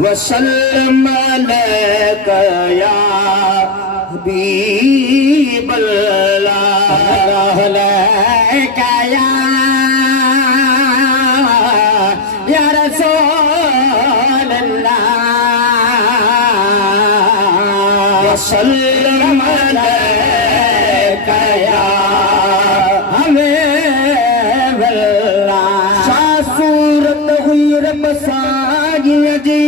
वसल्लम अलैका या हबीबल्लाह अलैका या रसूलल्लाह वसल्लम अलैका या हबीबल्लाह। सूरत हुई रब सागिया जी,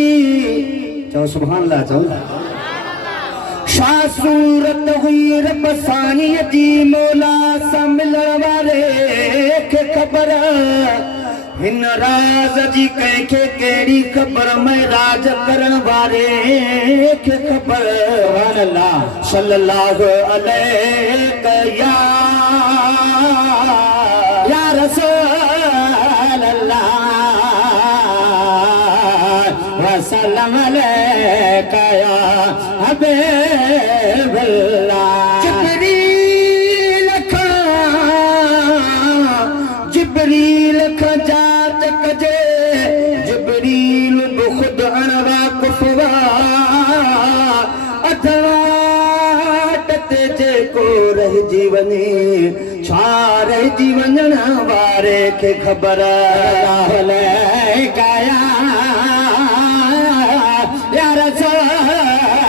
चलो सुभान अल्लाह। चलो शाह सूरत हुई रब सागिया जी, मौला सा मिलण वारे खे ख़बर हिन राज जी कंहिंखे कहिड़ी ख़बर, मैं राज करण वारे खे ख़बर। सुभान अल्लाह। सल्लल्लाहु अलैहि या रसूल अल्लाह वसल्लम अलैका या हबीबल्लाह। जिब्रील खां जात कजे, जिब्रील बि ख़ुदि अणवा कुफवा अथवा ते जेको रहिजी वञे, छा रहिजी वञण वारे खे ख़बर। अलैका या रसूलल्लाह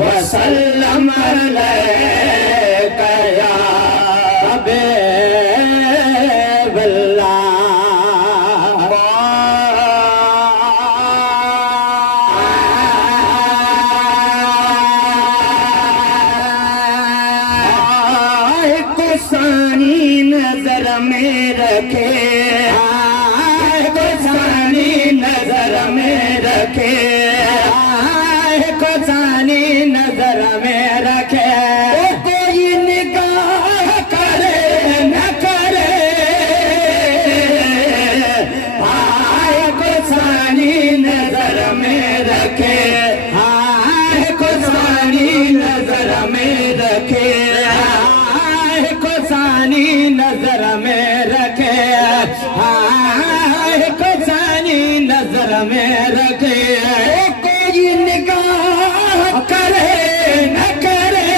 वसल्लम अलैका या हबीबल्लाह। सानी नजर में रखे, सानी नजर में रखे, सानी नजर में रखे। कोई निगाह करे न करे, सानी नजर में रखे, सानी नजर में रखे, सानी नजर में रखे, सानी नजर में रखे। कोई निगाह करे न करे,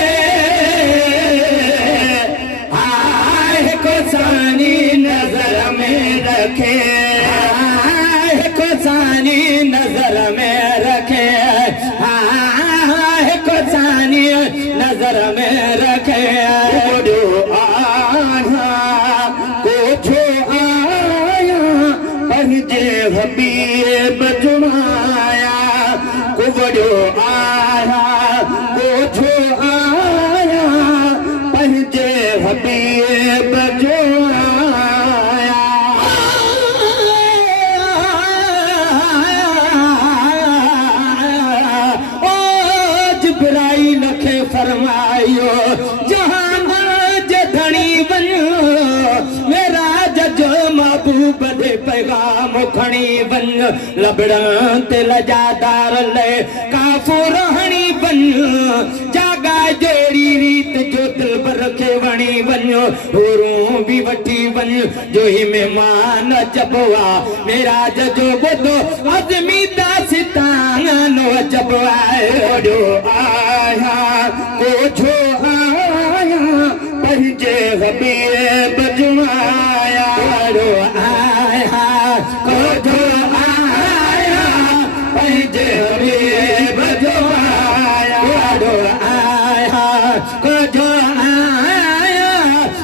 सानी नजर में रखे, सानी नजर में रखे, सानी नजर में रखे। हबीब जुमाया कुबड़ो आया, कोठो आया पंहिंजे हबीब जुमाया। ओ जिब्राइल खे फरमायो, जहान जे धणी वञो, मेरा जजो महबूब दे पैगाम खणी वन। लबड़न ते लजादार ले काफूर हणी वन, जागा जोड़ी रीत जो दिलबर खे वणी वञो, होरूं भी वठी वन। जो ही मेहमान जबवा मेरा जजो बुधो, अज़मी दास्तानो जबवा। ओडो आया कोठो आया पंहिंजे हबीब जुमाया। ओडो आया कोठो आया पंहिंजे हबीब जुमाया। ओडो आया कोठो आया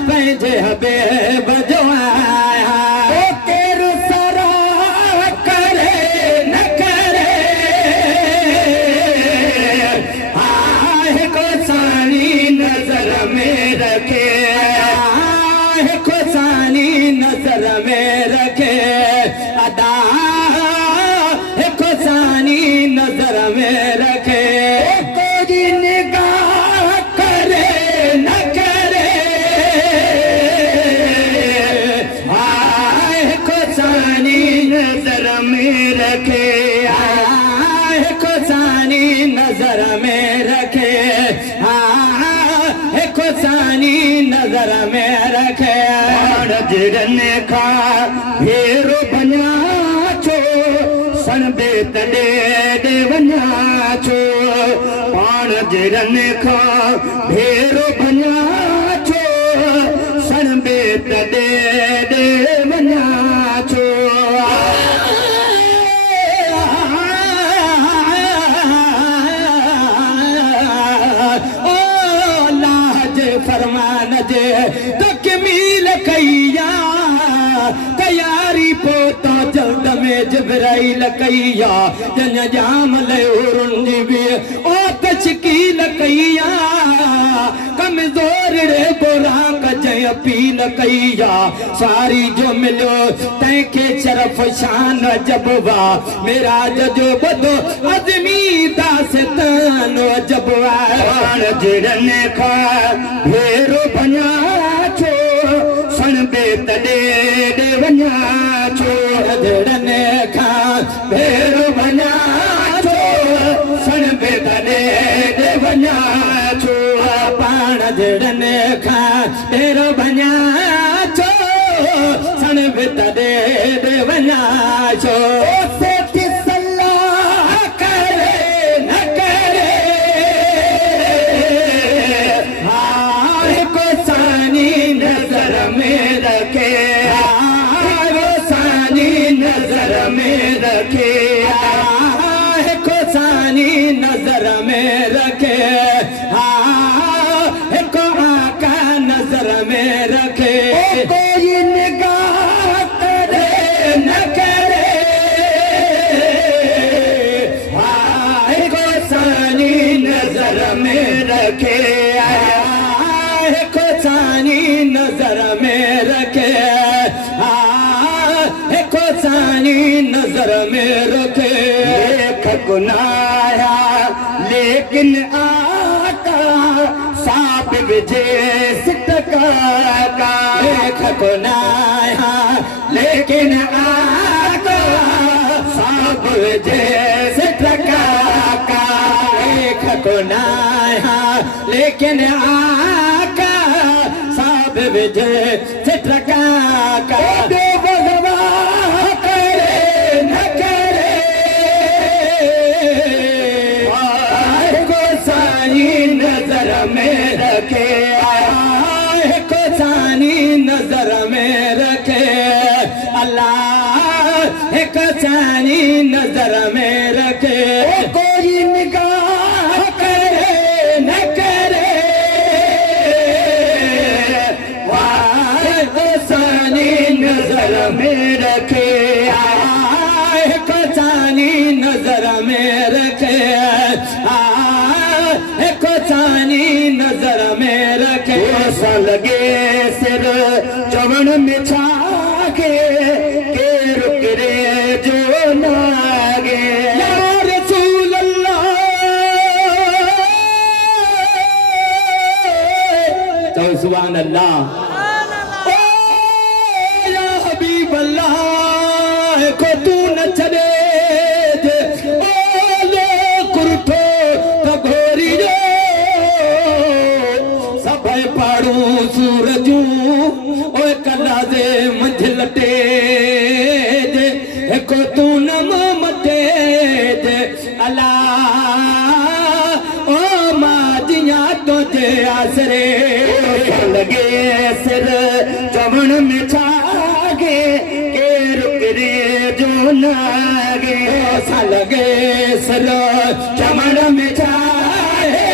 पंहिंजे हबीब जुमाया। ओ केरु सरा करे न करे, को सानी नजर में रखे, को सानी नजर में रखे। अदा को सानी नजर में रखे। कोई निगाह करे न करे, को सानी नजर में रखे, को सानी नजर में रखे, को सानी नजर में रखे। जरन खा फेरो बना छो बे तॾे ॾे वञा छो पाण जहिड़न खां भेरो भञा छो सण बे तॾे ॾे वञा छो फरमान जे तकमील कईया तैयारी पोता जल्द में जिब्राइल कईया जन जाम ले उरुंजी भी ओ तशकील कईया कमजोर रे बोरा कजय अपील कईया सारी जो मिलो तैके शरफ शान जबवा मेरा जो बदो अजमी दास्तान जबवा जड़न खा भेरो बना छो सण बे तॾे ॾे वञा छो जड़न खा भेरो बना छो सण बे तॾे ॾे वञा छो पाण जड़न खा भेरो बना छो सण बे तॾे ॾे वञा छो नजर में रखे हाँ को आका नजर में रखे कोई निगाह करे न करे हाँ को सानी नजर में रखे को सानी नजर में रखे हाँ को सानी नजर में रखे गुनाया लेकिन आका साप विजे सिटका का लेख गुनाया लेकिन आका साप विजे सिटका का लेख गुनाया लेकिन आका साप विजे सिटका का में रखे को सानी नजर में रखे अल्लाह को सानी नजर में रखे कोई निगाह करे न करे को सानी नजर में रखे को सानी नजर में रखे सानी नजर में रखे सा लगे सिर चवण में छागे के रुक रे जो नागे या रसूल अल्लाह तो सुभान अल्लाह ओ या हबीब अल्लाह को तू न छड़े सूरजू ओए कला दे मंझलटे जे को तू न मते जे अला ओ माजिया तो जे आसरे लगे सिर चमन में छागे के रुक रे जो नागे सा लगे सिर चमन में छागे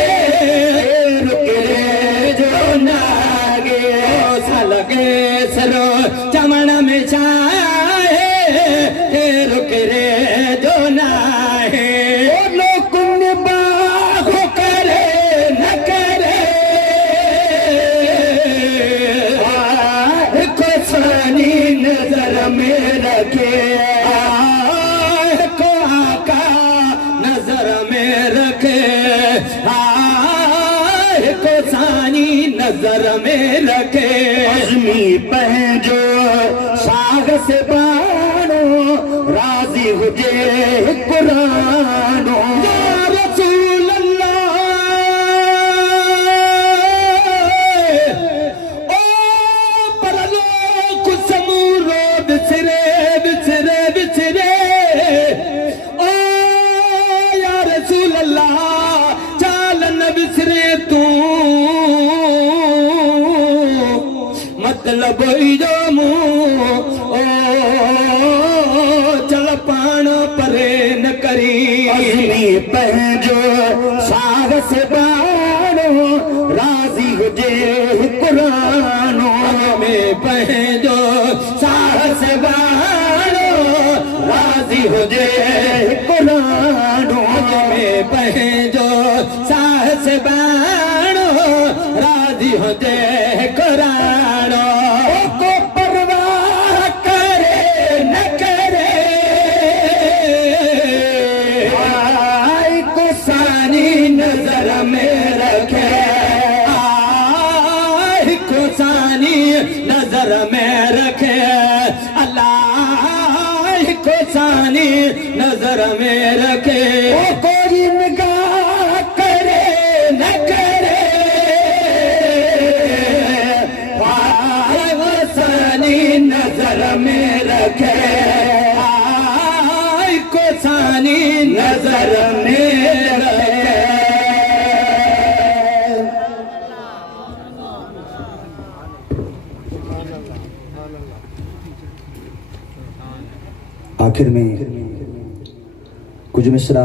रुक रे जो नागे सा लगे सरो चमन में छाए रुक रे जो नाहे लोग बागो करे न करे को सानी नजर में रखे को आका नजर में रखे को सानी नजर में रखे अज़मी पंहिंजो साग से बाणो राज़ी हुजे कुरानो या रसूल अल्लाह ओ परलो कुसमूरो बिसरे बिसरे बिसरे ओ करी अज़मी पंहिंजो साहस बाणो राज़ी हुजे क़ुरानो में पंहिंजो साहस बाणो राज़ी हुजे क़ुरानो में पंहिंजो साहस बाणो राज़ी हुजे क़ुरानो को परवाह करे न करे आई को सानी नजर में रखे आह को सानी नजर में रखे अल्लाह को सानी नजर में रखे कोई निगाह करे न करे आह सानी नजर में रखे आह को सानी नजर में रखे आखिर में कुछ मिसरा